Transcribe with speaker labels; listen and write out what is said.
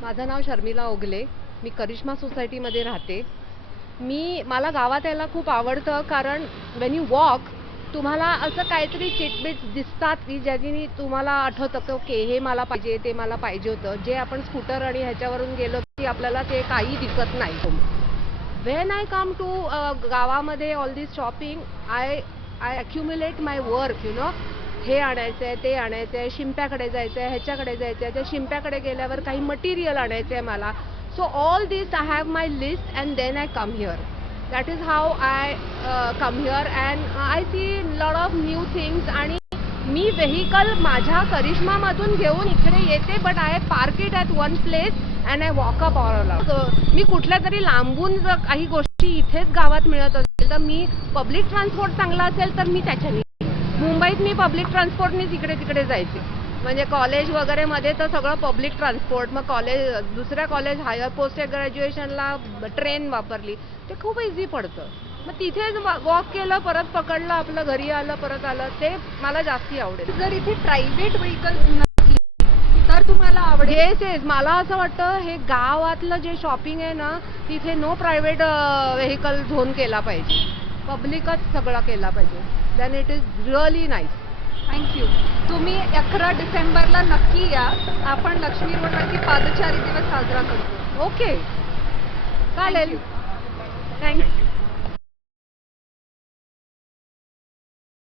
Speaker 1: माझं नाव शर्मिला ओगले. मी करिश्मा सोसायटीमध्ये राहते. मी मला गावात यायला खूप आवडतं कारण वेन यू वॉक तुम्हाला असं काहीतरी चिटबिट्स दिसतात की ज्यानी तुम्हाला आठवतं की ओके हे मला पाहिजे ते मला पाहिजे होतं. जे आपण स्कूटर आणि ह्याच्यावरून गेलो की आपल्याला ते काही दिसत नाही. वेन आय कम टू गावामध्ये all this shopping I I accumulate my work you know हे आणायचं आहे ते आणायचं आहे शिंप्याकडे जायचं आहे ह्याच्याकडे जायचं आहे त्या शिंप्याकडे गेल्यावर काही मटेरियल आणायचं आहे मला so all this I have my list and then I come here that is how I come here and I see lot of new things आणि मी व्हेकल माझ्या करिश्मामधून घेऊन इकडे येते but I park it at one place and I walk up all मी कुठल्या तरी लांबून जर काही गोष्टी इथेच गावात मिळत असेल तर मी पब्लिक ट्रान्सपोर्ट चांगला असेल तर मी त्याच्याने मुंबईत मी पब्लिक ट्रान्सपोर्टनीच इकडे तिकडे जायचे. म्हणजे कॉलेज वगैरे मध्ये तर सगळं पब्लिक ट्रान्सपोर्ट मग कॉलेज दुसऱ्या कॉलेज हायर पोस्ट ग्रॅज्युएशनला ट्रेन वापरली. ते खूप इझी पडतं. मग तिथेच वॉक केलं परत पकडलं आपलं घरी आलं परत आलं ते मला जास्ती आवडेल.
Speaker 2: जर इथे प्रायव्हेट व्हेकल्स तर तुम्हाला आवडेल?
Speaker 1: येस येस मला असं वाटतं हे गावातलं जे शॉपिंग आहे ना तिथे नो प्रायव्हेट व्हेकल झोन केला पाहिजे. पब्लिकच सगळा केला पाहिजे. Then it is really nice
Speaker 2: thank you तुम्ही अकरा डिसेंबरला नक्की या. आपण लक्ष्मी रोडवरती पादचारी दिवस साजरा करतो.
Speaker 1: ओके चालेल. थँक्स